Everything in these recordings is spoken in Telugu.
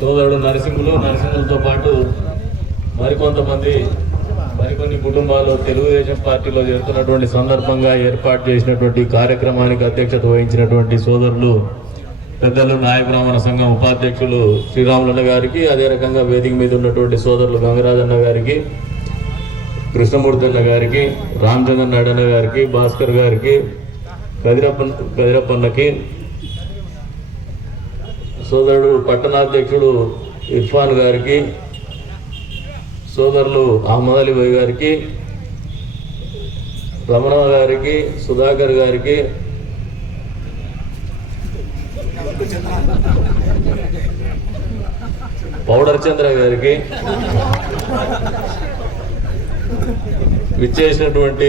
సోదరుడు నరసింహులతో పాటు మరికొన్ని కుటుంబాలు తెలుగుదేశం పార్టీలో చేరుతున్నటువంటి సందర్భంగా ఏర్పాటు చేసినటువంటి కార్యక్రమానికి అధ్యక్షత వహించినటువంటి సోదరులు పెద్దలు నాయ బ్రాహ్మణ సంఘం ఉపాధ్యక్షులు శ్రీరాములన్న గారికి, అదే రకంగా వేదిక మీద ఉన్నటువంటి సోదరులు గంగరాజన్న గారికి, కృష్ణమూర్తి అన్న గారికి, రామచంద్ర నాయుడన్న గారికి, భాస్కర్ గారికి, కదిరప్పన్నకి, సోదరుడు పట్టణాధ్యక్షుడు ఇర్ఫాన్ గారికి, సోదరులు అహ్మద్ అలీ భాయ్ గారికి, రమణ గారికి, సుధాకర్ గారికి, పౌడర్ చంద్ర గారికి, విచ్చేసినటువంటి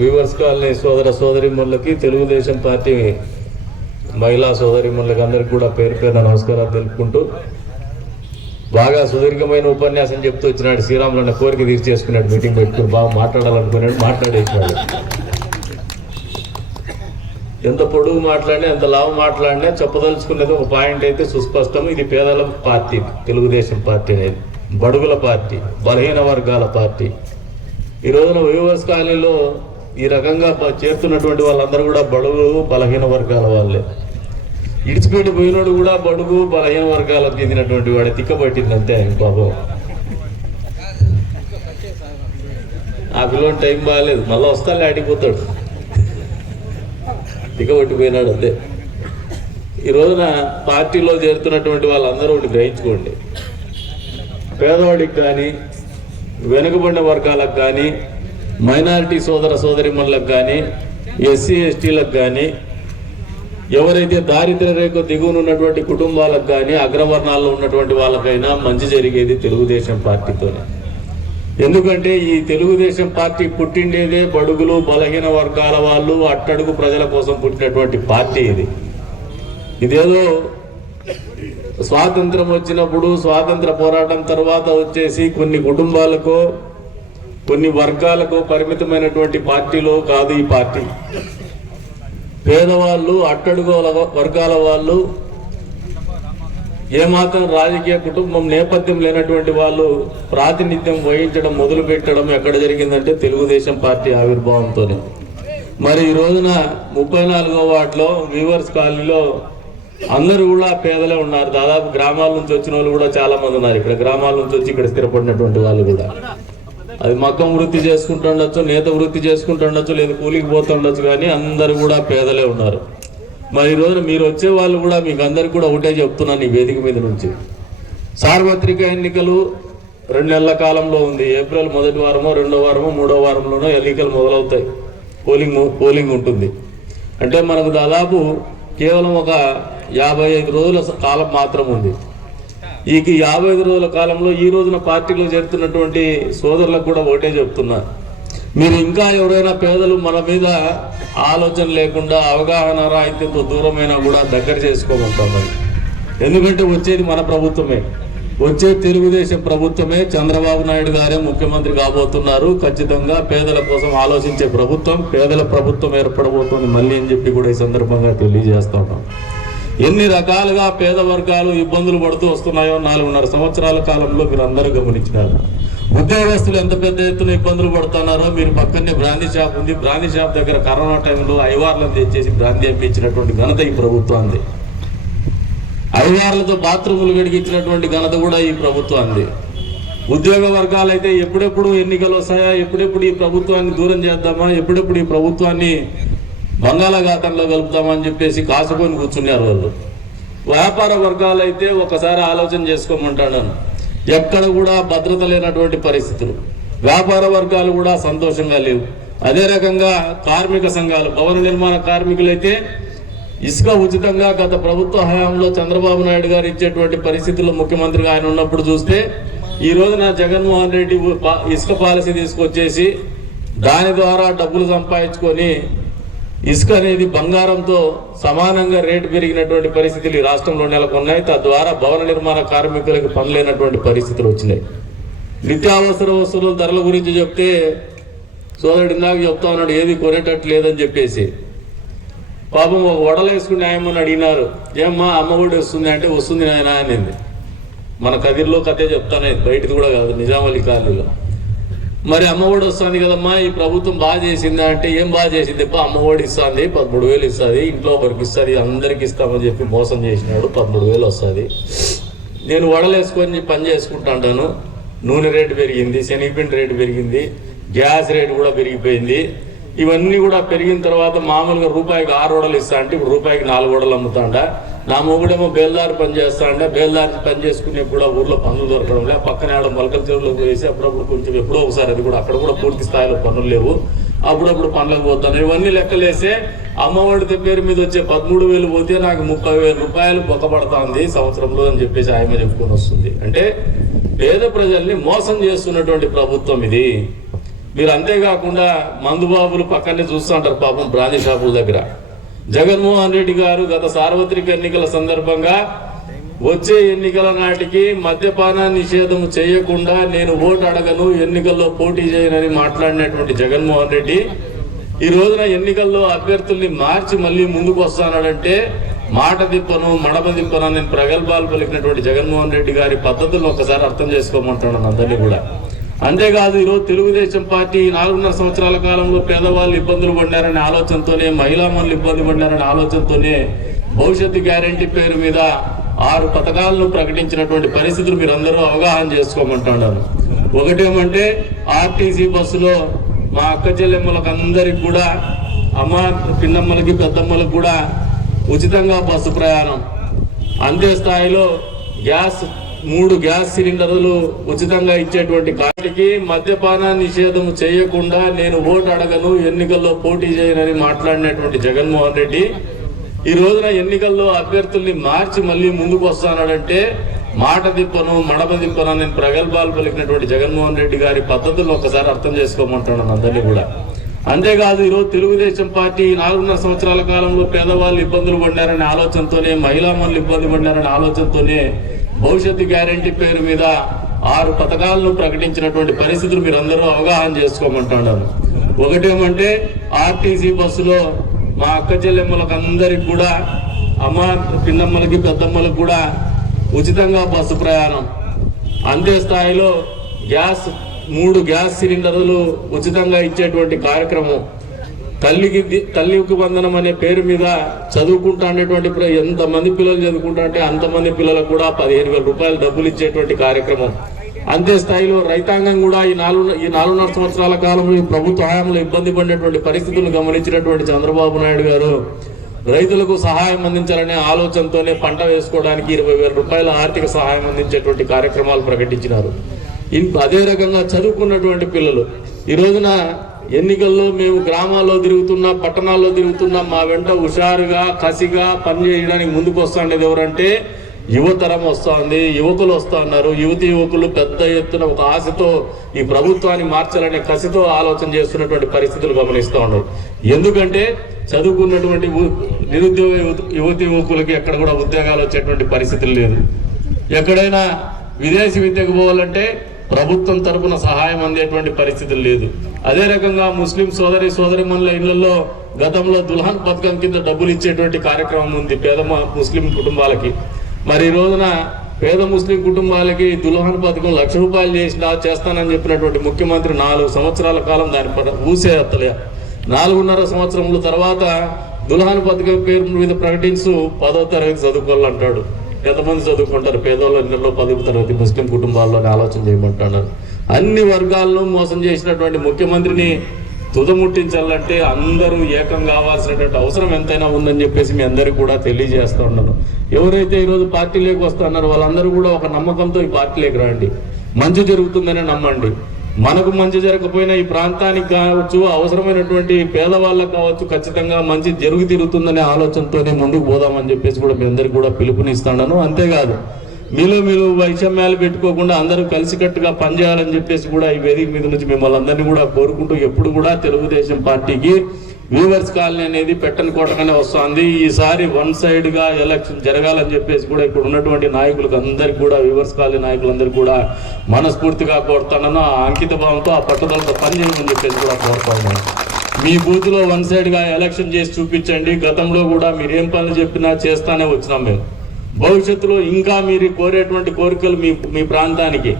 వీవర్స్ కాలనీ సోదరీమణులకి, తెలుగుదేశం పార్టీ మహిళా సోదరీమణులకి అందరికీ కూడా పేరు పేరున నమస్కారాలు తెలుపుకుంటూ, బాగా సుదీర్ఘమైన ఉపన్యాసం చెప్తూ వచ్చినాడు శ్రీరాములన్న, కోరిక తీర్చేసుకున్నాడు, మీటింగ్ పెట్టుకుని బాగా మాట్లాడాలనుకున్నాడు, మాట్లాడేసినాడు. ఎంత పొడుగు మాట్లాడినా ఎంత లావు మాట్లాడినా చెప్పదలుచుకునేది ఒక పాయింట్ అయితే సుస్పష్టం. ఇది పేదల పార్టీ, తెలుగుదేశం పార్టీ అనేది బడుగుల పార్టీ, బలహీన వర్గాల పార్టీ. ఈ రోజున వ్యూవర్స్ కాలనీలో ఈ రకంగా చేరుతున్నటువంటి వాళ్ళందరూ కూడా బడుగు బలహీన వర్గాల వాళ్ళే. ఇడిచిపెట్టి పోయినోడు కూడా బడుగు బలహీన వర్గాలకు చెందినటువంటి వాడు, తిక్కబట్టింది అంతే. పాపం ఆ పిల్లలు టైం బాగాలేదు, మళ్ళీ వస్తాలే ఆడిపోతాడు, తిక్కబట్టిపోయినాడు అంతే. ఈ రోజున పార్టీలో చేరుతున్నటువంటి వాళ్ళందరూ ఒకటి గ్రహించుకోండి, పేదవాడికి కానీ, వెనుకబడిన వర్గాలకు కానీ, మైనారిటీ సోదరీమణులకు కానీ, ఎస్సీ ఎస్టీలకు కానీ, ఎవరైతే దారిద్ర్య రేఖ దిగువన ఉన్నటువంటి కుటుంబాలకు కానీ, అగ్రవర్ణాల్లో ఉన్నటువంటి వాళ్ళకైనా మంచి జరిగేది తెలుగుదేశం పార్టీతోనే. ఎందుకంటే ఈ తెలుగుదేశం పార్టీ పుట్టిండేదే బడుగులు బలహీన వర్గాల వాళ్ళు, అట్టడుగు ప్రజల కోసం పుట్టినటువంటి పార్టీ ఇది. ఇదేదో స్వాతంత్రం వచ్చినప్పుడు, స్వాతంత్ర పోరాటం తర్వాత వచ్చేసి కొన్ని కుటుంబాలకు, కొన్ని వర్గాలకు పరిమితమైనటువంటి పార్టీలో కాదు ఈ పార్టీ. పేదవాళ్ళు, అట్టడుగు వర్గాల వాళ్ళు, ఏమాత్రం రాజకీయ కుటుంబం నేపథ్యం లేనటువంటి వాళ్ళు ప్రాతినిధ్యం వహించడం మొదలు పెట్టడం ఎక్కడ జరిగిందంటే తెలుగుదేశం పార్టీ ఆవిర్భావంతోనే. మరి ఈ రోజున 34వ వార్డులో వీవర్స్ కాలనీలో అందరూ కూడా పేదలే ఉన్నారు. దాదాపు గ్రామాల నుంచి వచ్చిన వాళ్ళు కూడా చాలా మంది ఉన్నారు. ఇక్కడ గ్రామాల నుంచి వచ్చి ఇక్కడ స్థిరపడినటువంటి వాళ్ళు కూడా, అది మగ్గం వృత్తి చేసుకుంటుండొచ్చు, నేత వృత్తి చేసుకుంటుండొచ్చు, లేదా కూలికి పోతుండొచ్చు, కానీ అందరూ కూడా పేదలే ఉన్నారు. మరి ఈ రోజున మీరు వచ్చే వాళ్ళు కూడా మీకు అందరికి కూడా ఒకటే చెప్తున్నాను ఈ వేదిక మీద నుంచి, సార్వత్రిక ఎన్నికలు 2 నెలల కాలంలో ఉంది. ఏప్రిల్ 1వ వారమో 2వ వారమో 3వ వారంలోనో ఎన్నికలు మొదలవుతాయి, పోలింగ్ ఉంటుంది. అంటే మనకు దాదాపు కేవలం ఒక 55 రోజుల కాలం మాత్రం ఉంది. ఈ 55 రోజుల కాలంలో ఈ రోజున పార్టీలో చేరుతున్నటువంటి సోదరులకు కూడా ఒకటే చెప్తున్నా, మీరు ఇంకా ఎవరైనా పేదలు మన మీద ఆలోచన లేకుండా అవగాహన రాహిత్యంతో దూరమైనా కూడా దగ్గర చేసుకోమంటాం. ఎందుకంటే వచ్చేది మన ప్రభుత్వమే, వచ్చే తెలుగుదేశం ప్రభుత్వమే, చంద్రబాబు నాయుడు గారే ముఖ్యమంత్రి కాబోతున్నారు. ఖచ్చితంగా పేదల కోసం ఆలోచించే ప్రభుత్వం, పేదల ప్రభుత్వం ఏర్పడబోతుంది మళ్ళీ అని చెప్పి కూడా ఈ సందర్భంగా తెలియజేస్తా ఉన్నాం. ఎన్ని రకాలుగా పేద వర్గాలు ఇబ్బందులు పడుతూ వస్తున్నాయో 4.5 సంవత్సరాల కాలంలో మీరు అందరూ గమనించినారు. ఉద్యోగస్తులు ఎంత పెద్ద ఎత్తున ఇబ్బందులు పడుతున్నారో, మీరు పక్కనే బ్రాందీ షాప్ ఉంది, బ్రాందీ షాప్ దగ్గర కరోనా టైంలో ఐవార్లను తెచ్చేసి బ్రాందీ అమ్మించినటువంటి ఘనత ఈ ప్రభుత్వాన్ని, ఐవార్లతో బాత్రూములు గడిగించినటువంటి ఘనత కూడా ఈ ప్రభుత్వాన్ని. ఉద్యోగ వర్గాలు అయితే ఎప్పుడెప్పుడు ఎన్నికలు వస్తాయా, ఎప్పుడెప్పుడు ఈ ప్రభుత్వాన్ని దూరం చేద్దామా, ఎప్పుడెప్పుడు ఈ ప్రభుత్వాన్ని బంగాళాఖాతంలో కలుపుతామని చెప్పేసి కాసుకొని కూర్చున్నారు వాళ్ళు. వ్యాపార వర్గాలు అయితే ఒకసారి ఆలోచన చేసుకోమంటాను, ఎక్కడ కూడా భద్రత లేనటువంటి పరిస్థితులు, వ్యాపార వర్గాలు కూడా సంతోషంగా లేవు. అదే రకంగా కార్మిక సంఘాలు, భవన నిర్మాణ కార్మికులైతే ఇసుక ఉచితంగా గత ప్రభుత్వ హయాంలో చంద్రబాబు నాయుడు గారు ఇచ్చేటువంటి పరిస్థితుల్లో ముఖ్యమంత్రిగా ఆయన ఉన్నప్పుడు చూస్తే, ఈ రోజున జగన్మోహన్ రెడ్డి ఇసుక పాలసీ తీసుకొచ్చేసి దాని ద్వారా డబ్బులు సంపాదించుకొని ఇసుక అనేది బంగారంతో సమానంగా రేటు పెరిగినటువంటి పరిస్థితులు ఈ రాష్ట్రంలో నెలకొన్నాయి. తద్వారా భవన నిర్మాణ కార్మికులకు పనులేనటువంటి పరిస్థితులు వచ్చినాయి. నిత్యావసర వస్తువుల ధరల గురించి చెప్తే సోదరుడు ఇందాక చెప్తా ఉన్నాడు ఏది కొనేటట్టు లేదని చెప్పేసి. పాపం ఒక వడలు వేసుకుని న్యాయమని అడిగినారు, ఏమ్మా అమ్మఒడి వస్తుంది అంటే వస్తుంది నాయన అనింది. మన కదిర్లో కథే చెప్తానే, బయటది కూడా కాదు, నిజామలి కాలనీలో. మరి అమ్మఒడి వస్తుంది కదమ్మా, ఈ ప్రభుత్వం బాగా చేసిందా అంటే ఏం బాగా చేసింది, అమ్మఒడి ఇస్తుంది, 13,000 ఇస్తుంది, ఇంట్లో ఒకరికి ఇస్తుంది, అందరికి ఇస్తామని చెప్పి మోసం చేసినాడు, 13,000 వస్తుంది. నేను వడలు వేసుకొని పని చేసుకుంటాను, నూనె రేటు పెరిగింది, శనగపిండి రేటు పెరిగింది, గ్యాస్ రేటు కూడా పెరిగిపోయింది. ఇవన్నీ కూడా పెరిగిన తర్వాత మామూలుగా రూపాయికి 6 వడలు ఇస్తా అంటే ఇప్పుడు రూపాయికి 4 వడలు అమ్ముతాండ. నా మొగుడేమో బేల్దారి పని చేస్తా అంటే బేల్దారి పని చేసుకునే కూడా ఊర్లో పనులు దొరకడం లే. పక్కన ఆడ మొలకల చెరువులోకి వేసి అప్పుడప్పుడు కొంచెం ఎప్పుడో ఒకసారి, అది కూడా అక్కడ కూడా పూర్తి స్థాయిలో పనులు లేవు, అప్పుడప్పుడు పనులకు పోతాను. ఇవన్నీ లెక్కలేసే అమ్మఒడి పేరు మీద వచ్చే 13,000 పోతే నాకు 30,000 రూపాయలు బొక్కబడుతుంది సంవత్సరంలో అని చెప్పేసి ఆయన చెప్పుకొని వస్తుంది. అంటే పేద ప్రజల్ని మోసం చేస్తున్నటువంటి ప్రభుత్వం ఇది. మీరు అంతేకాకుండా మందుబాబులు పక్కనే చూస్తూ ఉంటారు పాపం బ్రాందీ షాపుల దగ్గర. జగన్మోహన్ రెడ్డి గారు గత సార్వత్రిక ఎన్నికల సందర్భంగా వచ్చే ఎన్నికల నాటికి మద్యపాన నిషేధం చేయకుండా నేను ఓటు అడగను, ఎన్నికల్లో పోటీ చేయనని మాట్లాడినటువంటి జగన్మోహన్ రెడ్డి ఈ రోజున ఎన్నికల్లో అభ్యర్థుల్ని మార్చి మళ్ళీ ముందుకు వస్తానంటే మాట దిప్పను మడమ దిప్పను అని ప్రగల్భాలు పలికినటువంటి జగన్మోహన్ రెడ్డి గారి పద్ధతులను ఒకసారి అర్థం చేసుకోమంటున్నాను అందరినీ కూడా. అంతేకాదు ఈరోజు తెలుగుదేశం పార్టీ 4.5 సంవత్సరాల కాలంలో పేదవాళ్ళు ఇబ్బందులు పడ్డారనే ఆలోచనతోనే, మహిళామణులు ఇబ్బంది పడ్డారనే ఆలోచనతోనే భవిష్యత్తు గ్యారంటీ పేరు మీద 6 పథకాలను ప్రకటించినటువంటి పరిస్థితులు మీరు అందరూ అవగాహన చేసుకోమంటున్నాను. ఒకటేమంటే ఆర్టీసీ బస్సులో మా అక్క చెల్లెమ్మలకు అందరికి కూడా, అమ్మ పిన్నమ్మలకి పెద్దమ్మలకు కూడా ఉచితంగా బస్సు ప్రయాణం. అంతే స్థాయిలో 3 గ్యాస్ సిలిండర్లు ఉచితంగా ఇచ్చేటువంటి కాటికి మద్యపాన నిషేధం చేయకుండా నేను ఓటు అడగను, ఎన్నికల్లో పోటీ చేయనని మాట్లాడినటువంటి జగన్మోహన్ రెడ్డి ఈ రోజున ఎన్నికల్లో అభ్యర్థుల్ని మార్చి మళ్ళీ ముందుకు వస్తానంటే మాట దిప్పను మడమ దిప్పను అని ప్రగల్భాలు పలికినటువంటి జగన్మోహన్ రెడ్డి గారి పద్ధతులను ఒకసారి అర్థం చేసుకోమంటున్నాను అందరినీ కూడా. అంతేకాదు ఈరోజు తెలుగుదేశం పార్టీ 4.5 సంవత్సరాల కాలంలో పేదవాళ్ళు ఇబ్బందులు పడ్డారనే ఆలోచనతోనే, మహిళామణులు ఇబ్బంది పడ్డారనే ఆలోచనతోనే భవిష్యత్తు గ్యారంటీ పేరు మీద 6 పథకాలను ప్రకటించినటువంటి పరిస్థితులు మీరు అందరూ అవగాహన చేసుకోమంటున్నాను. ఒకటేమంటే ఆర్టీసీ బస్సులో మా అక్క చెల్లెమ్మలకు అందరికి కూడా, అమ్మ పిన్నమ్మలకి పెద్దమ్మలకు కూడా ఉచితంగా బస్సు ప్రయాణం. అంతే స్థాయిలో 3 గ్యాస్ సిలిండర్లు ఉచితంగా ఇచ్చేటువంటి కార్యక్రమం. తల్లికి వందనం అనే పేరు మీద చదువుకుంటా అనేటువంటి ఎంతమంది పిల్లలు చదువుకుంటా అంటే అంతమంది పిల్లలకు కూడా 15,000 రూపాయలు డబ్బులు ఇచ్చేటువంటి కార్యక్రమం. అంతే స్థాయిలో రైతాంగం కూడా ఈ 4.5 సంవత్సరాల కాలంలో ఈ ప్రభుత్వ హయాంలో ఇబ్బంది పడినటువంటి పరిస్థితులను గమనించినటువంటి చంద్రబాబు నాయుడు గారు రైతులకు సహాయం అందించాలనే ఆలోచనతోనే పంట వేసుకోవడానికి 20,000 రూపాయల ఆర్థిక సహాయం అందించేటువంటి కార్యక్రమాలు ప్రకటించినారు. అదే రకంగా చదువుకున్నటువంటి పిల్లలు ఈ రోజున ఎన్నికల్లో మేము గ్రామాల్లో తిరుగుతున్నా, పట్టణాల్లో తిరుగుతున్నా, మా వెంట హుషారుగా కసిగా పనిచేయడానికి ముందుకు వస్తుండేది ఎవరంటే యువతరం వస్తుంది, యువకులు వస్తా ఉన్నారు. యువకులు పెద్ద ఎత్తున ఒక ఆశతో ఈ ప్రభుత్వాన్ని మార్చాలనే కసితో ఆలోచన చేస్తున్నటువంటి పరిస్థితులు గమనిస్తూ ఉన్నారు. ఎందుకంటే చదువుకున్నటువంటి నిరుద్యోగ యువకులకి ఎక్కడ కూడా ఉద్యోగాలు వచ్చేటువంటి పరిస్థితులు లేదు. ఎక్కడైనా విదేశీ విద్యకు పోవాలంటే ప్రభుత్వం తరపున సహాయం అందేటువంటి పరిస్థితులు లేదు. అదే రకంగా ముస్లిం సోదరిమణుల ఇళ్లలో గతంలో దుల్హన్ పథకం కింద డబ్బులు ఇచ్చేటువంటి కార్యక్రమం ఉంది పేద ముస్లిం కుటుంబాలకి. మరి ఈ రోజున పేద ముస్లిం కుటుంబాలకి దుల్హన్ పథకం 1,00,000 రూపాయలు చేస్తానని చెప్పినటువంటి ముఖ్యమంత్రి 4 సంవత్సరాల కాలం దాని ఊసే ఎత్తలే. 4.5 సంవత్సరముల తర్వాత దుల్హన్ పథకం పేరు మీద ప్రకటించు 10వ తరగతి చదువుకోవాలంటాడు. ఎంతమంది చదువుకుంటారు పేదోళ్ళ ఇళ్లలో 10వ తరగతి ముస్లిం కుటుంబాల్లోనే ఆలోచన చేయమంటున్నారు. అన్ని వర్గాలను మోసం చేసినటువంటి ముఖ్యమంత్రిని తుదముట్టించాలంటే అందరూ ఏకం కావాల్సినటువంటి అవసరం ఎంతైనా ఉందని చెప్పేసి మీ అందరికీ కూడా తెలియజేస్తూ ఉన్నాను. ఎవరైతే ఈరోజు పార్టీలోకి వస్తున్నారో వాళ్ళందరూ కూడా ఒక నమ్మకంతో ఈ పార్టీలోకి రండి. మంచి జరుగుతుందని నమ్మండి. మనకు మంచి జరగకపోయినా ఈ ప్రాంతానికి కావచ్చు, అవసరమైనటువంటి పేదవాళ్ళకు కావచ్చు, ఖచ్చితంగా మంచి తిరుగుతుందనే ఆలోచనతోనే ముందుకు పోదామని చెప్పేసి కూడా మీ అందరికీ కూడా పిలుపునిస్తున్నాను. అంతేకాదు మీరు వైషమ్యాలు పెట్టుకోకుండా అందరూ కలిసికట్టుగా పనిచేయాలని చెప్పేసి కూడా ఈ వేదిక మీద నుంచి మిమ్మల్ని అందరినీ కూడా కోరుకుంటూ ఎప్పుడు కూడా తెలుగుదేశం పార్టీకి వీవర్స్ కాలనీ అనేది పెట్టని కోటగానే వస్తుంది. ఈసారి వన్ సైడ్ గా ఎలక్షన్ జరగాలని చెప్పేసి కూడా ఇక్కడ ఉన్నటువంటి నాయకులకు అందరికి కూడా, వీవర్స్ కాలనీ నాయకులందరికీ కూడా మనస్ఫూర్తిగా కోరుతున్నాను. ఆ అంకిత భావంతో, ఆ పట్టుదలతో పనిచేయమని చెప్పేసి కూడా కోరుతా ఉన్నాను. మీ బూత్ లో వన్ సైడ్ గా ఎలక్షన్ చేసి చూపించండి. గతంలో కూడా మీరు ఏం పనులు చెప్పినా చేస్తానే వచ్చినాం మేము. భవిష్యత్తులో ఇంకా మీరు కోరేటువంటి కోరికలు మీ ప్రాంతానికి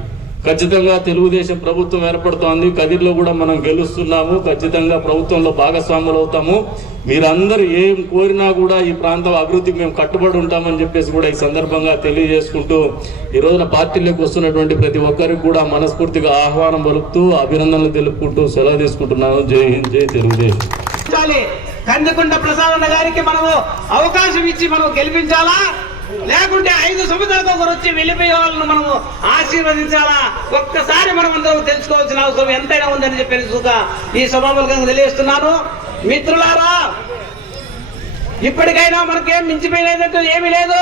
ఖచ్చితంగా తెలుగుదేశం ప్రభుత్వం ఏర్పడుతోంది. కదిర్లో కూడా మనం గెలుస్తున్నాము. ఖచ్చితంగా ప్రభుత్వంలో భాగస్వాములు అవుతాము. మీరందరూ ఏం కోరినా కూడా ఈ ప్రాంతం అభివృద్ధికి మేము కట్టుబడి ఉంటామని చెప్పేసి కూడా ఈ సందర్భంగా తెలియజేసుకుంటూ, ఈ రోజున పార్టీలోకి వస్తున్నటువంటి ప్రతి ఒక్కరికి కూడా మనస్ఫూర్తిగా ఆహ్వానం పలుకుతూ, అభినందనలు తెలుపుకుంటూ సెలవు తీసుకుంటున్నాను. జై హింద్, జై తెలుగుదేశం. కందికొండ ప్రసాదన్న గారికి మనము అవకాశం ఇచ్చి మనం గెలిపించాలా, లేకుంటే 5 సంవత్సరాలకు ఒకరు వచ్చి వెళ్ళిపోయే వాళ్ళను మనము ఆశీర్వదించాలా? ఒక్కసారి మనం అందరం తెలుసుకోవాల్సిన అవసరం ఎంతైనా ఉందని చెప్పేసి కూడా ఈ సభాముఖంగా తెలియజేస్తున్నాను. మిత్రులారా, ఇప్పటికైనా మనకేం మించిపోయినట్టు ఏమీ లేదు.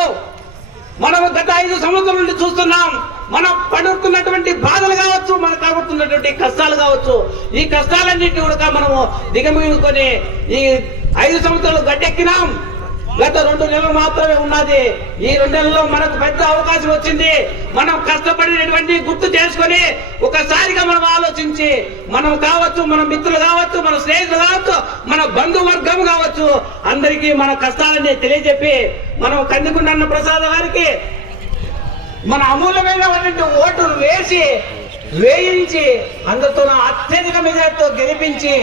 మనము గత 5 సంవత్సరాల నుండి చూస్తున్నాం. మనం పడుతున్నటువంటి బాధలు కావచ్చు, మనకు కాబడుతున్నటువంటి కష్టాలు కావచ్చు, ఈ కష్టాలన్నింటినీ కూడా మనము దిగమింగుకొని ఈ 5 సంవత్సరాలు గట్టెక్కినాం. గత 2 నెలలు మాత్రమే ఉన్నది. ఈ 2 నెలల్లో మనకు పెద్ద అవకాశం వచ్చింది. మనం కష్టపడినటువంటి గుర్తు చేసుకొని ఒకసారిగా మనం ఆలోచించి, మనం కావచ్చు, మన మిత్రులు కావచ్చు, మన స్నేహితులు కావచ్చు, మన బంధువర్గం కావచ్చు, అందరికీ మన కష్టాలని తెలియజెప్పి మనం కందికొండ అన్న ప్రసాద్ గారికి మన అమూల్యమైనటువంటి ఓటును వేయించి అందరితో అత్యధిక మెజార్టీతో గెలిపించి,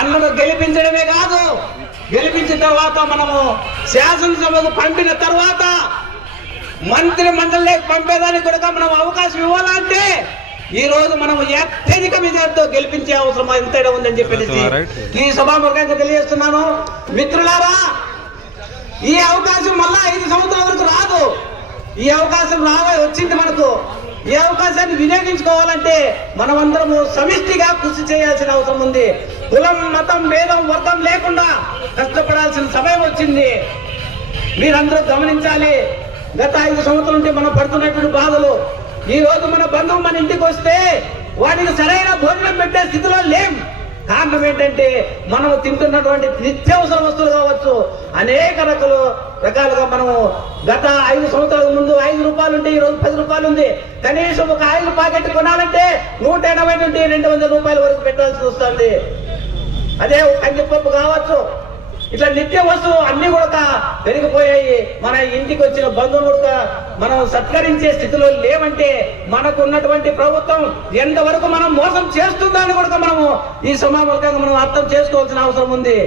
అన్నను గెలిపించడమే కాదు, గెలిపించిన తర్వాత మనము శాసనసభకు పంపిన తర్వాత మంత్రి మండలికి పంపేదానికి కూడా మనం అవకాశం ఇవ్వాలంటే ఈ రోజు మనం అత్యధిక మెజార్టీతో గెలిపించే అవసరం ఎంతైనా ఉందని చెప్పేసి ఈ సభాముఖంగా తెలియజేస్తున్నాను. మిత్రులారా, ఈ అవకాశం మళ్ళా 5 సంవత్సరాల వరకు రాదు. ఈ అవకాశం వచ్చింది మనకు. ఈ అవకాశాన్ని వినియోగించుకోవాలంటే మనమందరము సమిష్టిగా కృషి చేయాల్సిన అవసరం ఉంది. కులం, మతం, భేదం, వర్గం లేకుండా కష్టపడాల్సిన సమయం వచ్చింది. మీరందరూ గమనించాలి. గత 5 సంవత్సరాల నుండి మనం పడుతున్నటువంటి బాధలు, ఈ రోజు మన బంధువు మన ఇంటికి వస్తే వాటికి సరైన భోజనం పెట్టే స్థితిలో లేం. కారణం ఏంటంటే మనం తింటున్నటువంటి నిత్యావసర వస్తువులు కావచ్చు, అనేక రకాలుగా మనము గత 5 సంవత్సరాల ముందు 5 రూపాయలు ఉంటే ఈ రోజు 10 రూపాయలు ఉంది. కనీసం ఒక ఆయిల్ ప్యాకెట్ కొనాలంటే 180 నుండి 200 రూపాయల వరకు పెట్టాల్సి వస్తుంది. అదే కందిపప్పు కావచ్చు, ఇట్లా నిత్య వస్తువు అన్ని కూడా పెరిగిపోయాయి. మన ఇంటికి వచ్చిన బంధువులు కూడా మనం సత్కరించే స్థితిలో లేవంటే మనకు ఉన్నటువంటి ప్రభుత్వం ఎంతవరకు మనం మోసం చేస్తుందని కూడా మనము ఈ సమావేశంగా మనం అర్థం చేసుకోవాల్సిన అవసరం ఉంది.